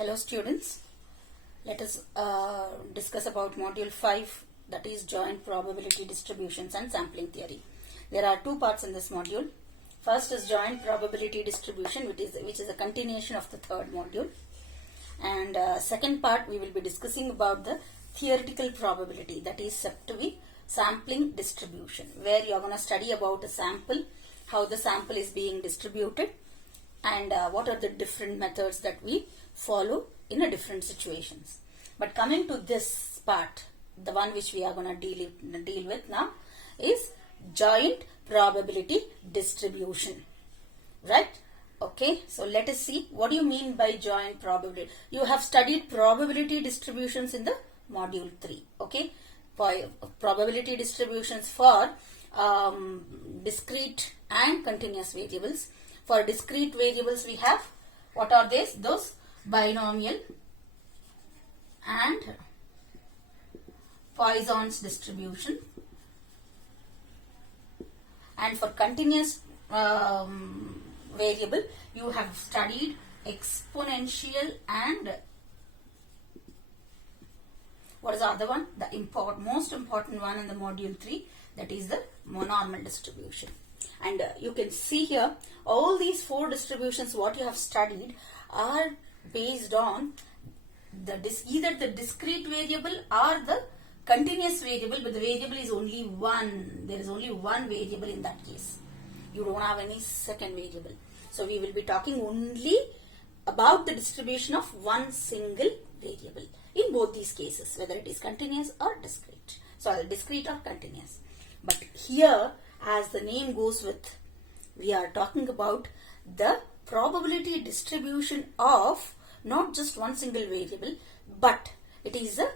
Hello students, let us discuss about module 5, that is joint probability distributions and sampling theory. There are two parts in this module. First is joint probability distribution, which is a continuation of the third module, and second part we will be discussing about the theoretical probability, that is said to be sampling distribution, where you are going to study about a sample, how the sample is being distributed, and what are the different methods that we follow in a different situations. But coming to this part, the one which we are going to deal with now is joint probability distribution, right? Okay, so let us see what do you mean by joint probability. You have studied probability distributions in the module 3, okay? For probability distributions for discrete and continuous variables. For discrete variables we have, what are these? Those binomial and Poisson's distribution. And for continuous variable, you have studied exponential and what is the other one? The most important one in the module 3, that is the monormal distribution. And you can see here, all these four distributions what you have studied are based on either the discrete variable or the continuous variable, but the variable is only one. There is only one variable in that case. You don't have any second variable. So we will be talking only about the distribution of one single variable in both these cases, whether it is continuous or discrete. So discrete or continuous. But here, as the name goes with, we are talking about the probability distribution of not just one single variable, but it is a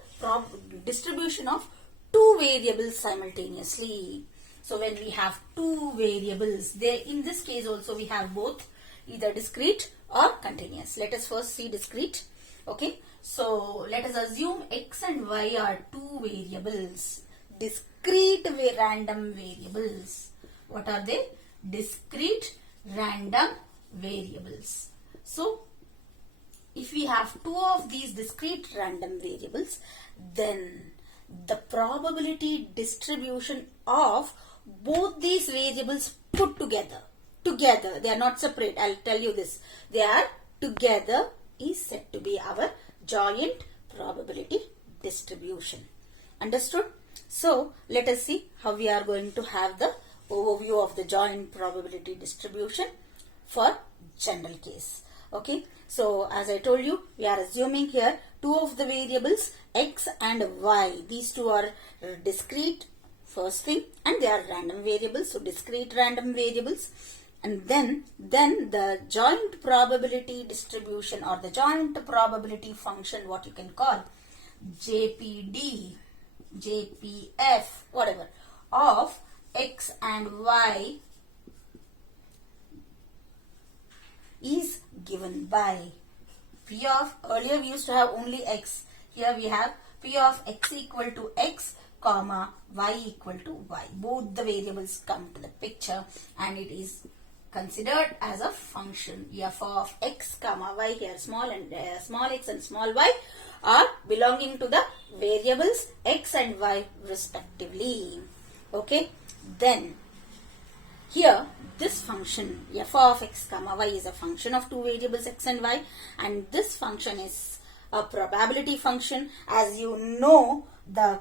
distribution of two variables simultaneously. So when we have two variables, in this case also we have both either discrete or continuous. Let us first see discrete. Okay, so let us assume x and y are two variables, discrete random variables. What are they? Discrete random variables. So if we have two of these discrete random variables, then the probability distribution of both these variables put together, they are not separate, I'll tell you this, they are together, is said to be our joint probability distribution. Understood? So let us see how we are going to have the overview of the joint probability distribution for general case. Okay, so as I told you, we are assuming here two of the variables x and y. These two are discrete, first thing, and they are random variables, so discrete random variables. And then the joint probability distribution or the joint probability function, what you can call JPD, JPF, whatever, of x and y is given by P of, earlier we used to have only x, here we have P of x equal to x, comma, y equal to y. Both the variables come to the picture and it is considered as a function. F of x, comma, y, here small x and small y are belonging to the variables x and y respectively. Okay, then here this function f of x comma y is a function of two variables x and y, and this function is a probability function. As you know, the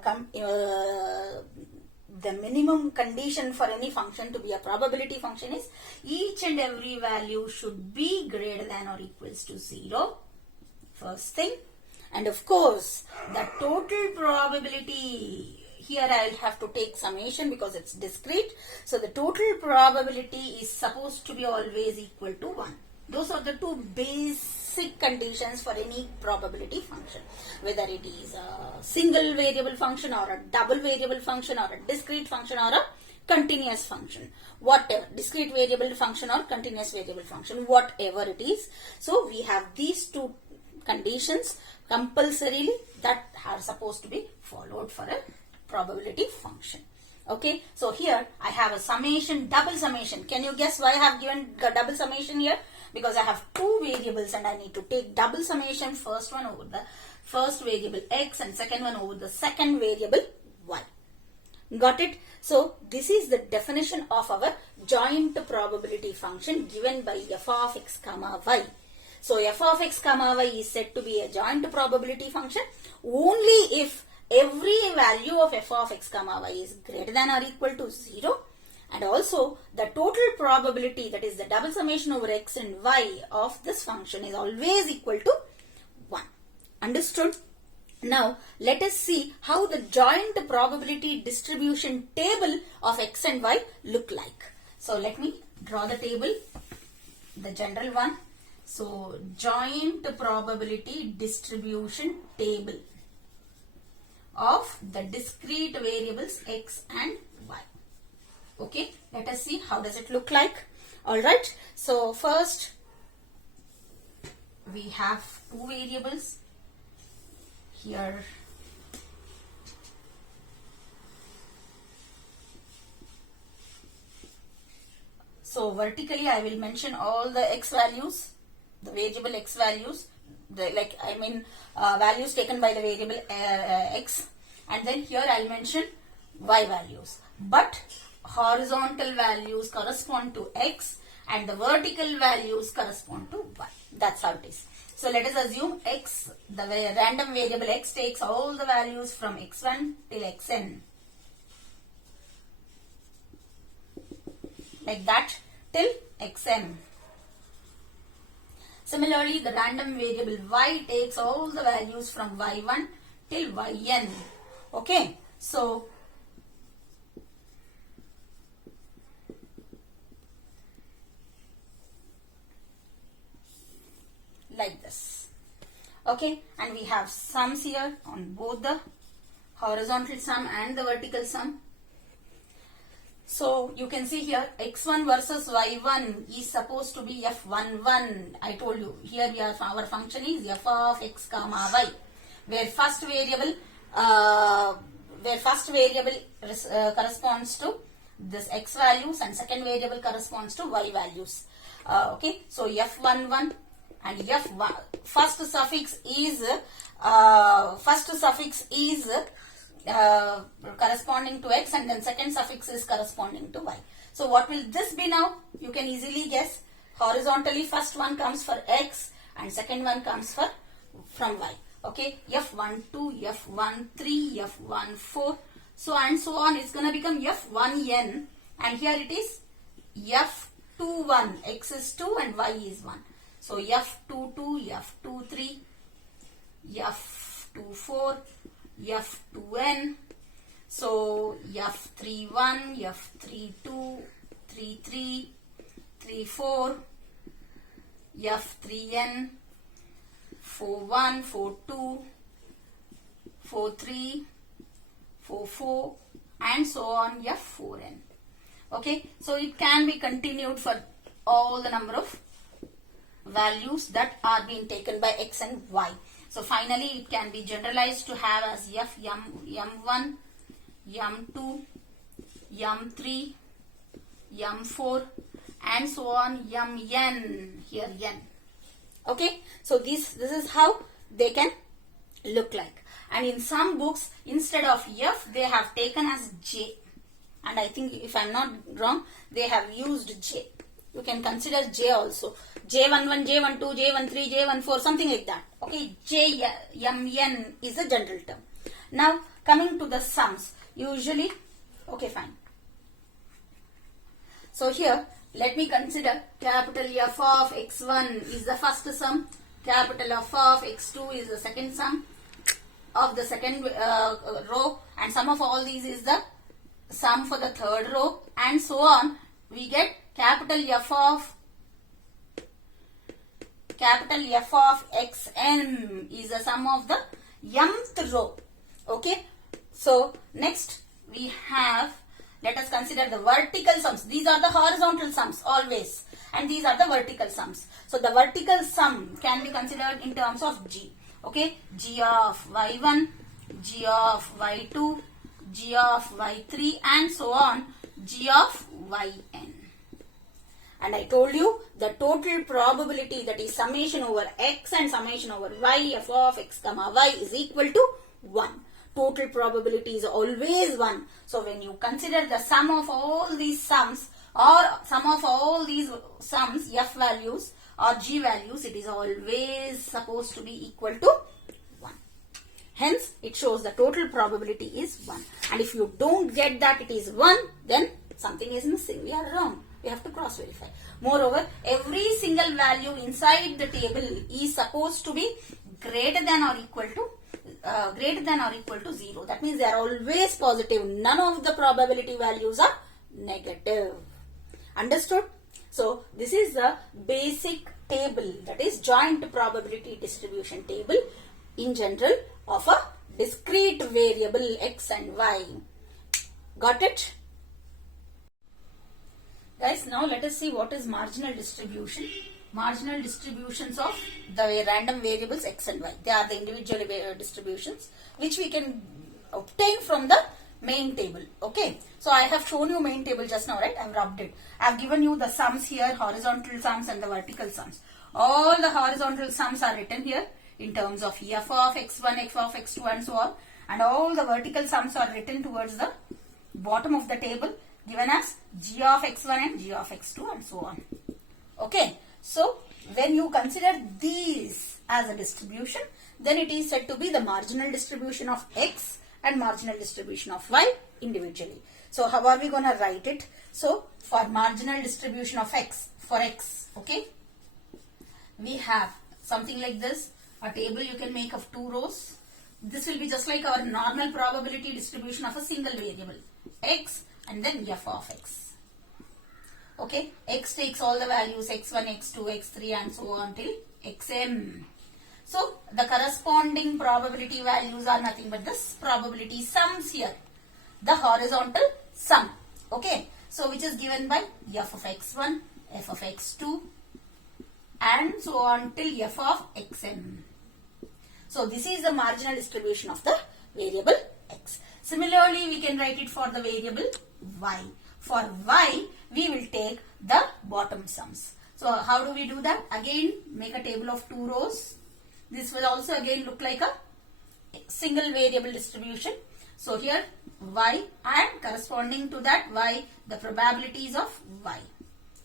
minimum condition for any function to be a probability function is each and every value should be greater than or equals to 0, first thing. And of course, the total probability, here I will have to take summation because it's discrete. So the total probability is supposed to be always equal to 1. Those are the two basic conditions for any probability function. Whether it is a single variable function or a double variable function or a discrete function or a continuous function. Whatever, discrete variable function or continuous variable function, whatever it is. So we have these two conditions compulsorily that are supposed to be followed for a probability function. Okay, so here I have a summation, double summation. Can you guess why I have given double summation here? because I have two variables and I need to take double summation, first one over the first variable x and second one over the second variable y. Got it? So this is the definition of our joint probability function given by f of x comma y. So f of x comma y is said to be a joint probability function only if every value of f of x comma y is greater than or equal to 0, and also the total probability, that is the double summation over x and y of this function, is always equal to 1. Understood? Now let us see how the joint probability distribution table of x and y look like. So let me draw the table, the general one. So joint probability distribution table of the discrete variables x and y. Okay, let us see how does it look like. Alright, so first we have two variables here. So vertically I will mention all the x values, the variable x values, values taken by the variable x, and then here I'll mention y values. But horizontal values correspond to x and the vertical values correspond to y. That's how it is. So let us assume x, the random variable x, takes all the values from x1 till xn. Like that till xn. Similarly, the random variable y takes all the values from y1 till yn. Okay, so like this. Okay, and we have sums here on both the horizontal sum and the vertical sum. So you can see here x1 versus y1 is supposed to be f11. I told you here our function is f of x comma y, where first variable corresponds to this x values and second variable corresponds to y values. Okay, so f11 and f1 first suffix is corresponding to x, and then second suffix is corresponding to y. So what will this be now? You can easily guess. Horizontally first one comes for x and second one comes from y. Okay, f12, f13, f14, so and so on. It's going to become f1n, and here it is f21. X is 2 and y is 1. So f22, f23, f24, f2n, so f31, f32, 33, 34, f3n, 41, 42, 43, 44, and so on, f4n. Okay, so it can be continued for all the number of values that are being taken by x and y. So finally it can be generalized to have as m1, m2, m3, m4, and so on, mn, here n. Okay, so this is how they can look like. And in some books, instead of f, they have taken as j. And I think, if I'm not wrong, they have used j. You can consider j also. J11, J12, J13, J14, something like that. Okay, Jmn is a general term. Now, coming to the sums. Usually, okay, fine. So here, let me consider capital F of x1 is the first sum. Capital F of x2 is the second sum of the second row. And sum of all these is the sum for the third row. And so on. We get capital F of xn is the sum of the mth row. Okay. So next we have, let us consider the vertical sums. These are the horizontal sums always, and these are the vertical sums. So the vertical sum can be considered in terms of g. Okay, g of y1, g of y2, g of y3, and so on, g of yn. And I told you the total probability, that is summation over x and summation over y, f of x comma y is equal to 1. Total probability is always 1. So when you consider the sum of all these sums or sum of all these sums, f values or g values, it is always supposed to be equal to 1. Hence, it shows the total probability is 1. And if you don't get that it is 1, then something is missing. We are wrong. We have to cross verify. Moreover, every single value inside the table is supposed to be greater than or equal to 0. That means they are always positive. None of the probability values are negative. Understood? So this is the basic table, that is joint probability distribution table in general of a discrete variable x and y. Got it? Guys, now let us see what is marginal distribution. Marginal distributions of the random variables x and y. They are the individual distributions which we can obtain from the main table. Okay. So I have shown you main table just now, right? I have rubbed it. I have given you the sums here, horizontal sums and the vertical sums. All the horizontal sums are written here in terms of f of x1, f of x2 and so on. And all the vertical sums are written towards the bottom of the table, given as g of x1 and g of x2 and so on. Okay. So when you consider these as a distribution, then it is said to be the marginal distribution of x and marginal distribution of y individually. So how are we going to write it? So for marginal distribution of x, for x, okay, we have something like this. A table you can make of 2 rows. This will be just like our normal probability distribution of a single variable, x and then f of x. Okay, x takes all the values x1, x2, x3 and so on till xm. So the corresponding probability values are nothing but this probability sums here. The horizontal sum. Okay, so which is given by f of x1, f of x2 and so on till f of xm. So this is the marginal distribution of the variable x. Similarly, we can write it for the variable y. For y, we will take the bottom sums. So how do we do that? Again, make a table of 2 rows. This will also again look like a single variable distribution. So here y and corresponding to that y, the probabilities of y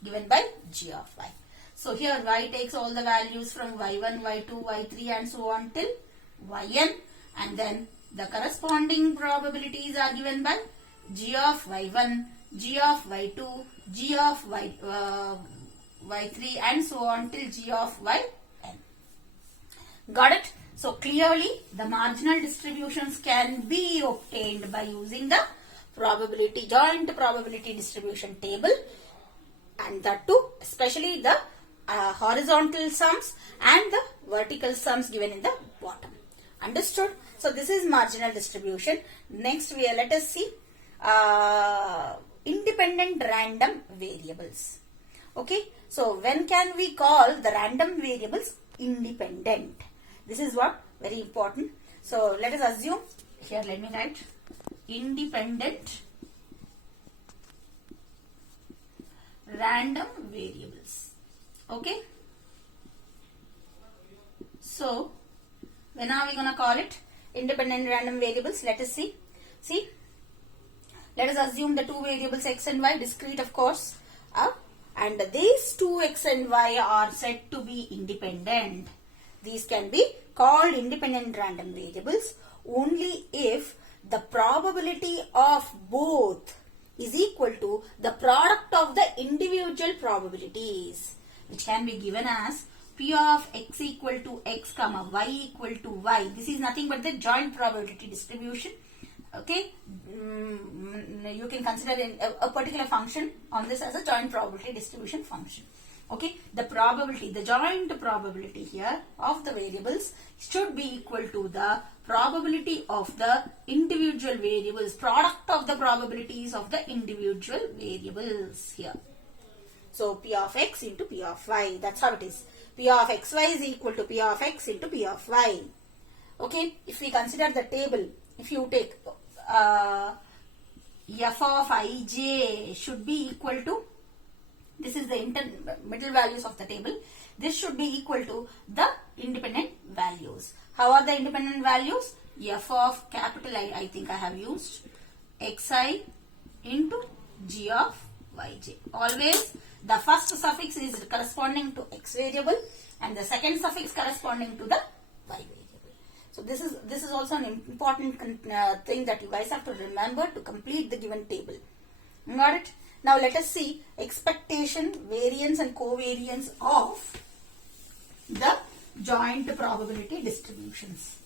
given by g of y. So here y takes all the values from y1, y2, y3 and so on till yn, and then the corresponding probabilities are given by g of y1, g of y2, g of y3 and so on till g of yn. Got it? So clearly the marginal distributions can be obtained by using the joint probability distribution table, and that too especially the horizontal sums and the vertical sums given in the bottom. Understood? So this is marginal distribution. Next let us see independent random variables. Okay, so when can we call the random variables independent? This is what very important. So let us assume here, let me write independent random variables. Okay, so when are we going to call it independent random variables? Let us see. Let us assume the 2 variables x and y, discrete of course, and these 2 x and y are said to be independent. These can be called independent random variables only if the probability of both is equal to the product of the individual probabilities, which can be given as p of x equal to x comma y equal to y. This is nothing but the joint probability distribution. Okay, you can consider a particular function on this as a joint probability distribution function. Okay, the joint probability here of the variables should be equal to the probability of the individual variables, product of the probabilities of the individual variables here. So p of x into p of y, that's how it is. P of xy is equal to p of x into p of y. Okay, if we consider the table, if you take f of ij should be equal to This is the middle values of the table. This should be equal to the independent values. How are the independent values? F of capital I think I have used, xi into g of yj. Always the first suffix is corresponding to x variable and the second suffix corresponding to the y variable. So this is also an important thing that you guys have to remember to complete the given table. Got it? Now let us see expectation, variance and covariance of the joint probability distributions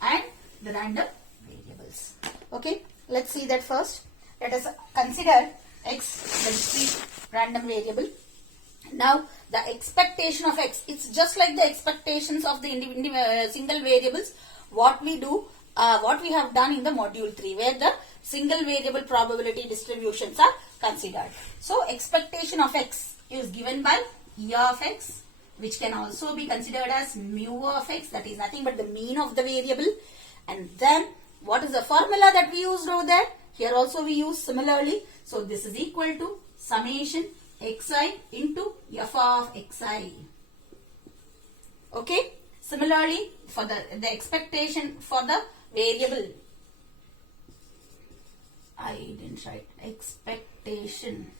and the random variables. Okay, let's see that first. Let us consider x, the discrete random variable. Now the expectation of x, it's just like the expectations of the single variables. What we do, what we have done in the module 3, where the single variable probability distributions are considered. So expectation of x is given by E of x, which can also be considered as mu of x, that is nothing but the mean of the variable. And then what is the formula that we used over there? Here also we use similarly. So this is equal to summation xi into f of xi. Okay. Similarly, for the expectation for the variable, I didn't write expectation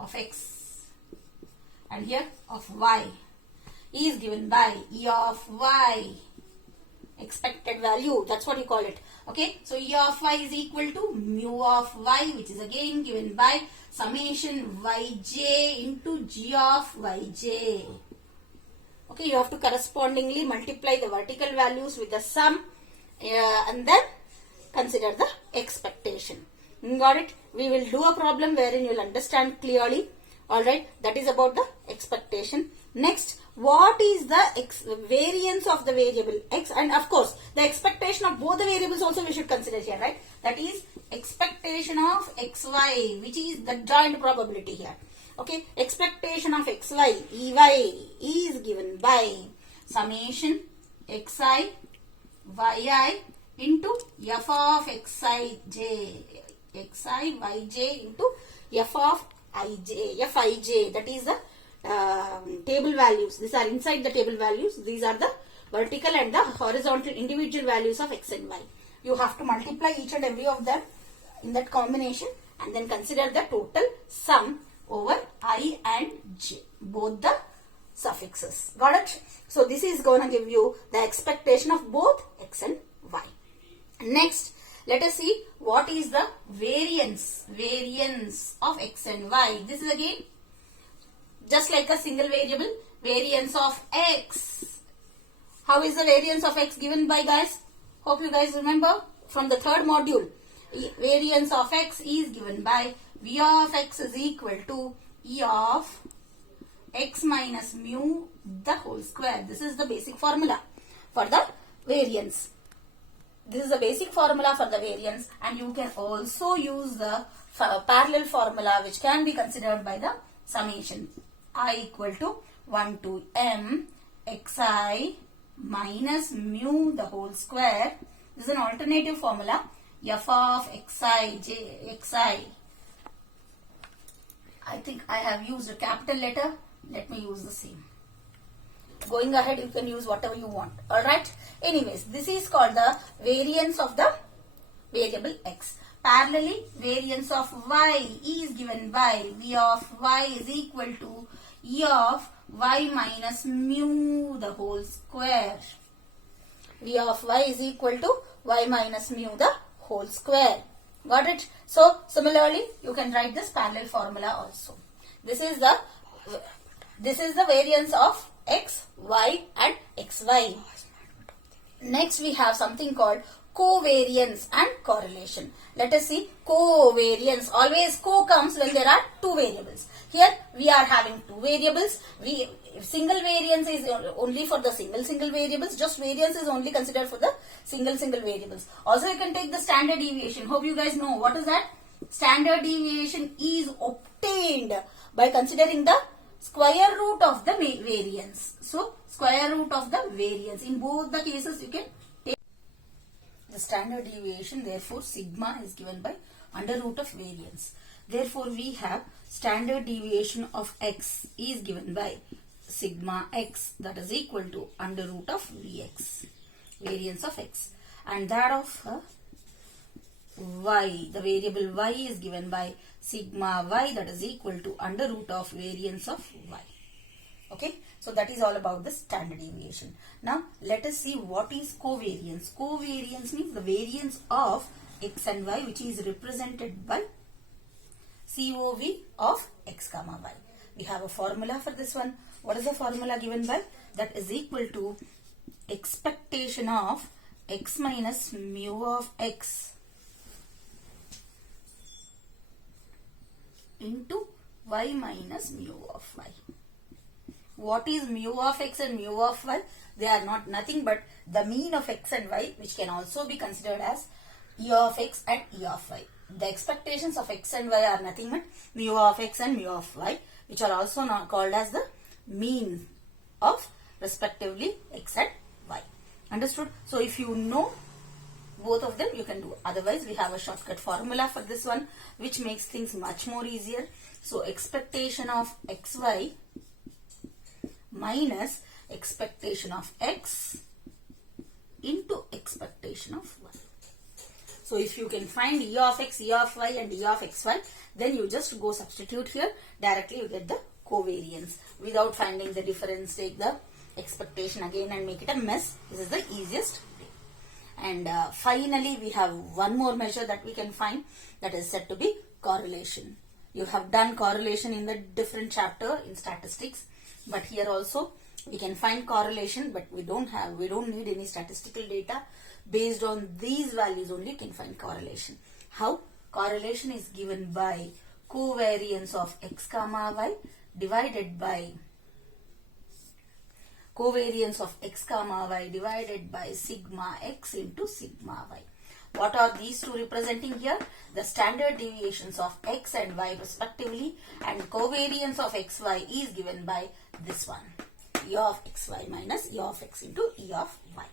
of x and here of y is given by E of y, expected value, that's what you call it. Okay, so E of y is equal to mu of y, which is again given by summation yj into g of yj. Okay, you have to correspondingly multiply the vertical values with the sum and then consider the expectation. Got it? We will do a problem wherein you will understand clearly. Alright, that is about the expectation. Next, what is the variance of the variable x, and of course the expectation of both the variables also we should consider here, right? That is expectation of xy, which is the joint probability here. Okay, expectation of xy, ey, is given by summation xi yi into f of xij, xi yj into f of fij, that is the table values. These are inside the table values. These are the vertical and the horizontal individual values of x and y. You have to multiply each and every of them in that combination and then consider the total sum over I and j, both the suffixes. Got it? So this is going to give you the expectation of both x and y. Next, let us see what is the variance of x and y. This is again just like a single variable, variance of x. How is the variance of x given by, guys? Hope you guys remember from the third module. Variance of x is given by V of x is equal to E of x minus mu the whole square. This is the basic formula for the variance. This is the basic formula for the variance, and you can also use the parallel formula which can be considered by the summation I equal to 1 to m xi minus mu the whole square. This is an alternative formula, f of xi. I think I have used a capital letter. Let me use the same. Going ahead, you can use whatever you want. Alright. Anyways, this is called the variance of the variable x. Parallelly, variance of y is given by V of y is equal to E of y minus mu the whole square. V of y is equal to y minus mu the whole square. Got it? So, similarly, you can write this parallel formula also. This is the variance of x, y and xy. Next, we have something called covariance and correlation. Let us see covariance. Always co comes when there are two variables. Here we are having two variables. Single variance is only for the single variables. Just variance is only considered for the single variables. Also, you can take the standard deviation. Hope you guys know what is that. Standard deviation is obtained by considering the square root of the variance. So, square root of the variance. In both the cases, you can take the standard deviation. Therefore, sigma is given by under root of variance. Therefore, we have standard deviation of x is given by sigma x, that is equal to under root of Vx, variance of x, and that of y, the variable y is given by sigma y, that is equal to under root of variance of y. Okay, so that is all about the standard deviation. Now let us see what is covariance. Covariance means the variance of x and y, which is represented by COV of x comma y. We have a formula for this one. What is the formula given by? That is equal to expectation of x minus mu of x into y minus mu of y. What is mu of x and mu of y? They are nothing but the mean of x and y, which can also be considered as e of x and e of y. The expectations of x and y are nothing but mu of x and mu of y, which are also not called as the mean of respectively x and y. Understood? So if you know both of them, you can do. Otherwise, we have a shortcut formula for this one, which makes things much more easier. So expectation of xy minus expectation of x into expectation of y. So if you can find e of x, e of y and e of xy, then you just go substitute here. Directly you get the covariance without finding the difference. Take the expectation again and make it a mess. This is the easiest way. And finally we have one more measure that we can find, that is said to be correlation. You have done correlation in the different chapter in statistics, but here also we can find correlation, but we don't need any statistical data. Based on these values only you can find correlation. How? Correlation is given by covariance of x comma y divided by covariance of x comma y divided by sigma x into sigma y. What are these two representing here? The standard deviations of x and y respectively, and covariance of xy is given by this one, e of xy minus e of x into e of y.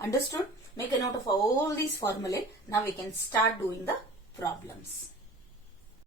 Understood? Make a note of all these formulae. Now we can start doing the problems.